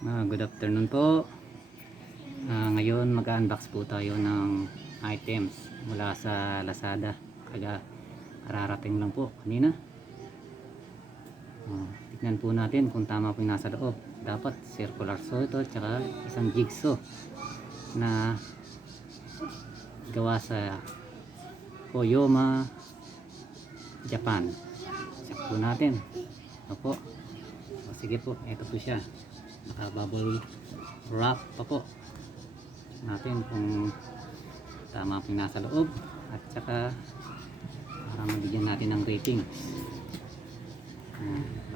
Good afternoon po. Ngayon mag-unbox po tayo ng items mula sa Lazada. Kararating lang po kanina. Tignan po natin kung tama po yung nasa loob. Dapat circular saw ito, tsaka isang jigsaw na gawa sa Koyoma, Japan. Check po natin. Opo. Sige po, ito po siya. Naka-bubble wrap pa po natin kung tama po yung nasa loob, at saka para mabigyan natin ng rating.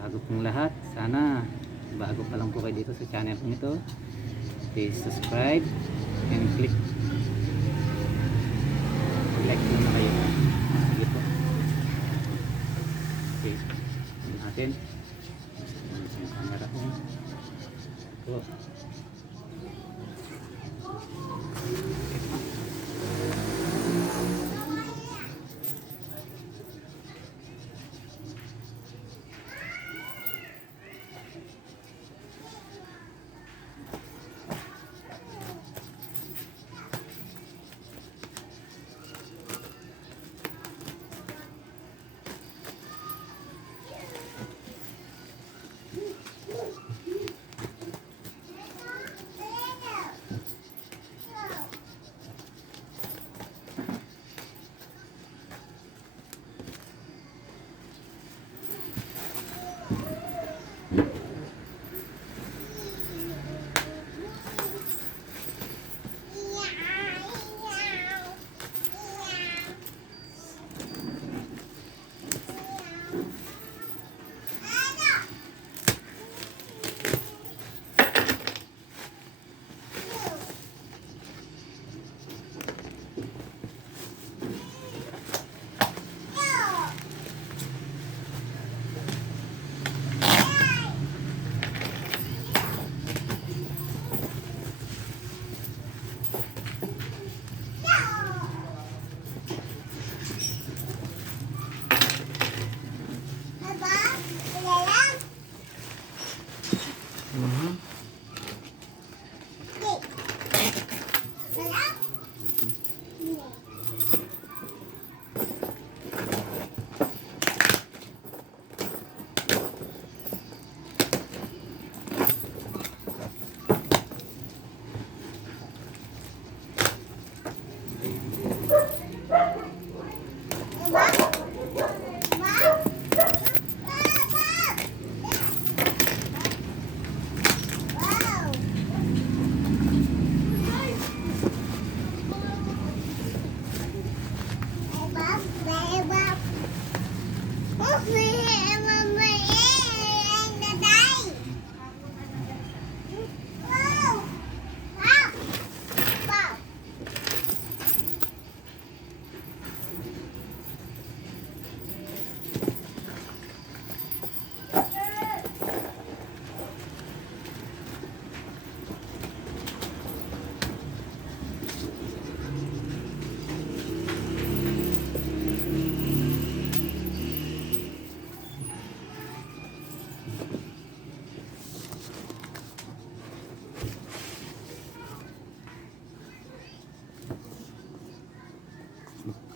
Bago pong lahat, sana bago pa lang po kayo dito sa channel po nito, please subscribe and click like po na kayo. Sige po. Okay, natin yung camera po. Ito.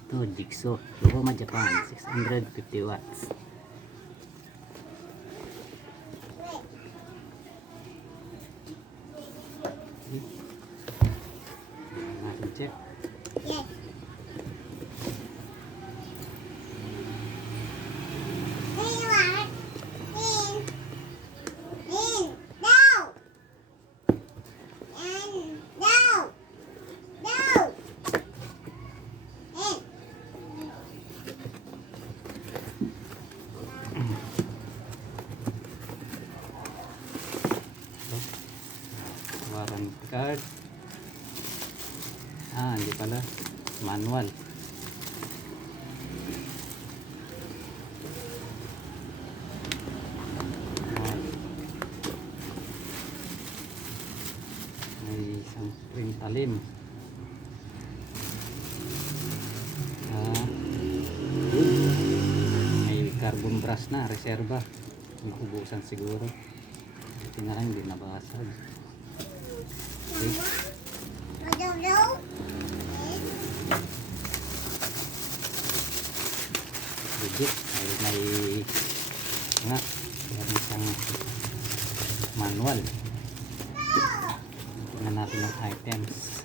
Ito, jigsaw Koyoma Japan, 650 watts. Natin check. Yes. Warranty card. Hindi pala, manual. May isang spring talim. May carbon brush na reserva, naubusan siguro. buti na lang hindi nabasag. Okay. Legit. May nga. Meron siyang manual. Tingnan natin ang items.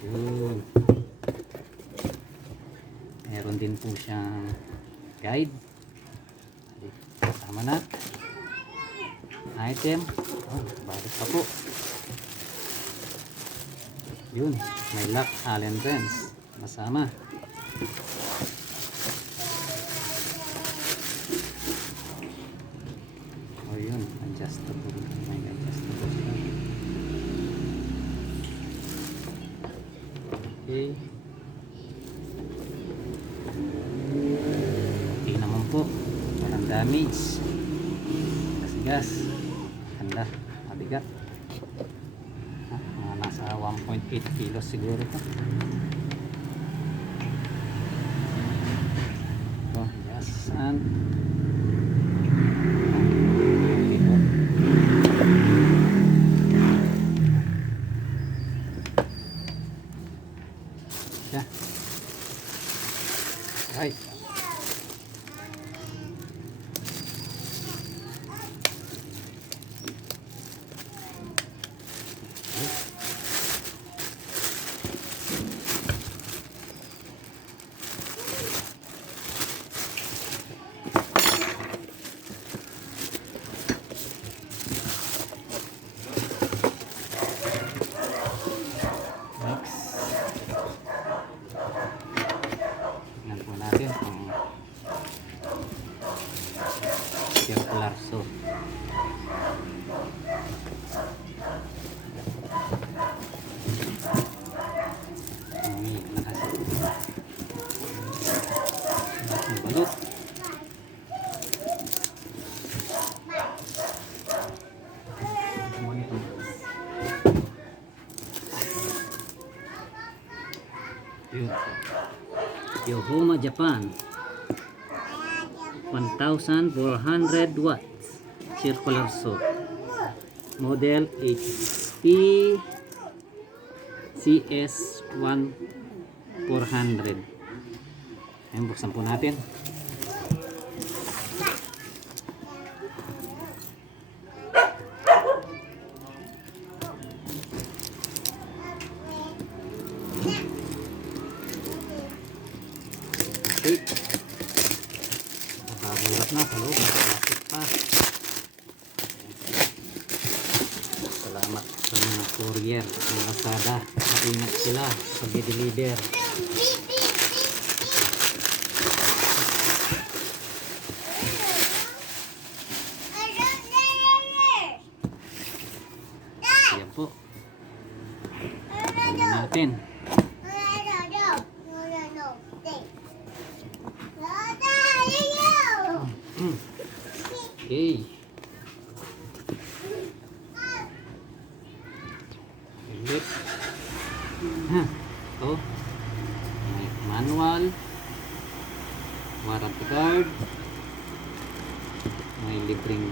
Yun. Meron din po siyang guide. Kasama na. Item. Oh, balik pa po. Yun. May lock Allen wrench. Masama. Oh, yun. Adjustable. May adjustable siya. Okay. Okay naman po. Walang damage. Gas. Ganda. Mabigat. Mga nasa 1.8 kilos siguro ito. Oh, yes. And ito. Yeah. Right. Circular saw. Na kasi. Bakit balot? Yohoma, Japan. 1,400 watts circular saw, model HP CS1400. Ayan, buksan po natin. Okay. Bulat na sa loob. Plastic pa. Salamat sa mga courier ng Lazada. Ingat sila sa pag-deliver. Ayan po. Tingnan natin. Okay. Ulit. Ito. May manual. Warranty card. May libreng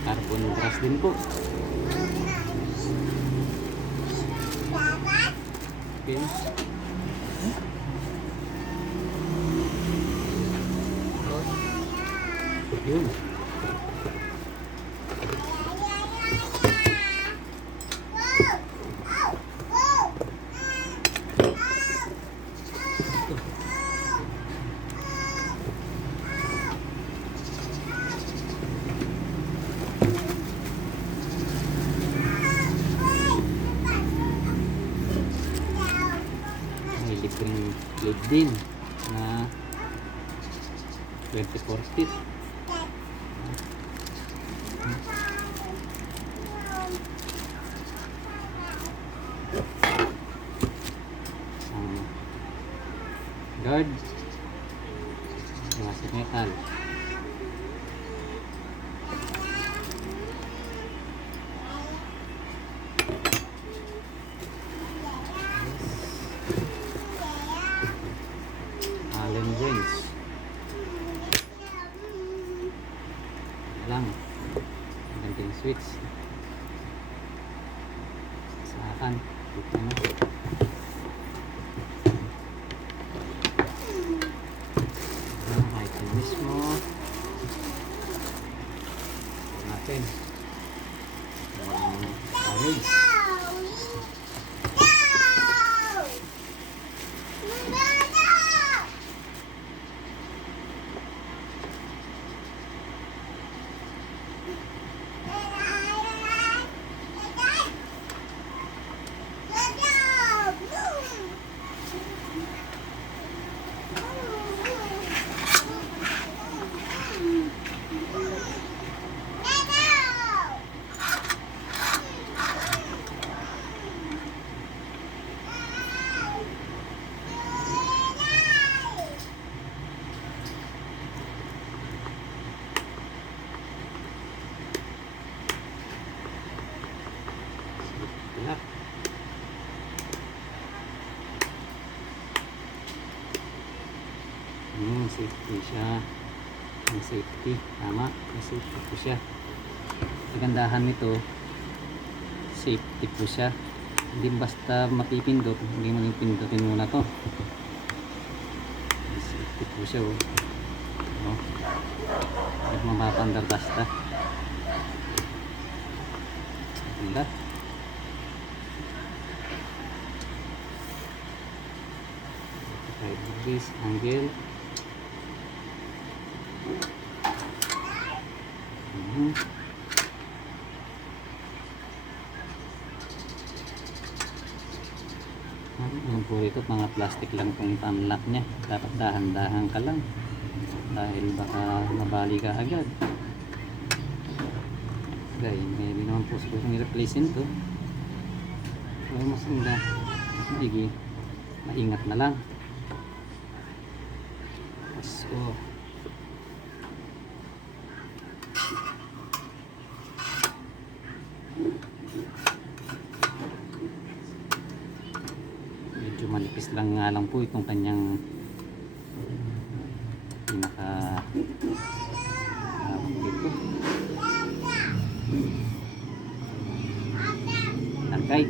carbon brush din po. Okay. Yun. May libreng blade din na 24 feet. Guard plastic metal. Allen wrench. Maganda yung switch. Sa akin, dito na. Kahit yung mismo. Ito natin. Orange. Anak. Safety siya. May safety. Tama. May safety po siya. Kagandahan nito, safety po siya. Hindi basta mapipindot, hindi mo pindutin muna to. May safety po siya. Oh. Huwag mapapandar basta. Ganda. This angle. Yung po ito, mga plastic lang itong panlock nya. Dapat dahan-dahan ka lang dahil baka mabali ka agad. Gaya, maybe naman po siguro i-replace ito. So, mas maigi, maingat na lang. So, medyo manipis lang nga lang po itong kanyang pinaka dito langkay.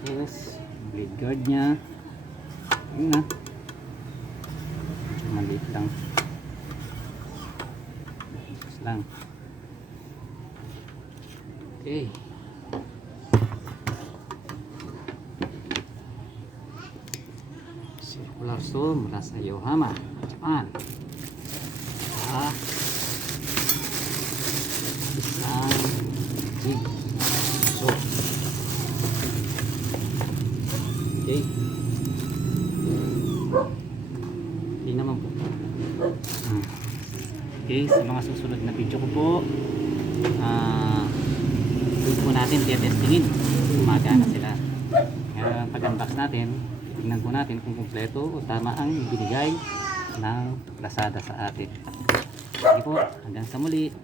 Tapos blade guard nya, yun na, maliit lang, lang. Okay, circular saw mula sa Yokohama, Japan. Isang jig saw. Okay. Okay naman po. Okay, sa mga susunod na video ko po, doon po natin testingin gumagana sila. Kaya pag-unbox natin, tignan po natin kung kumpleto o tama ang binigay ng Lazada sa atin. Sige po, hanggang sa muli.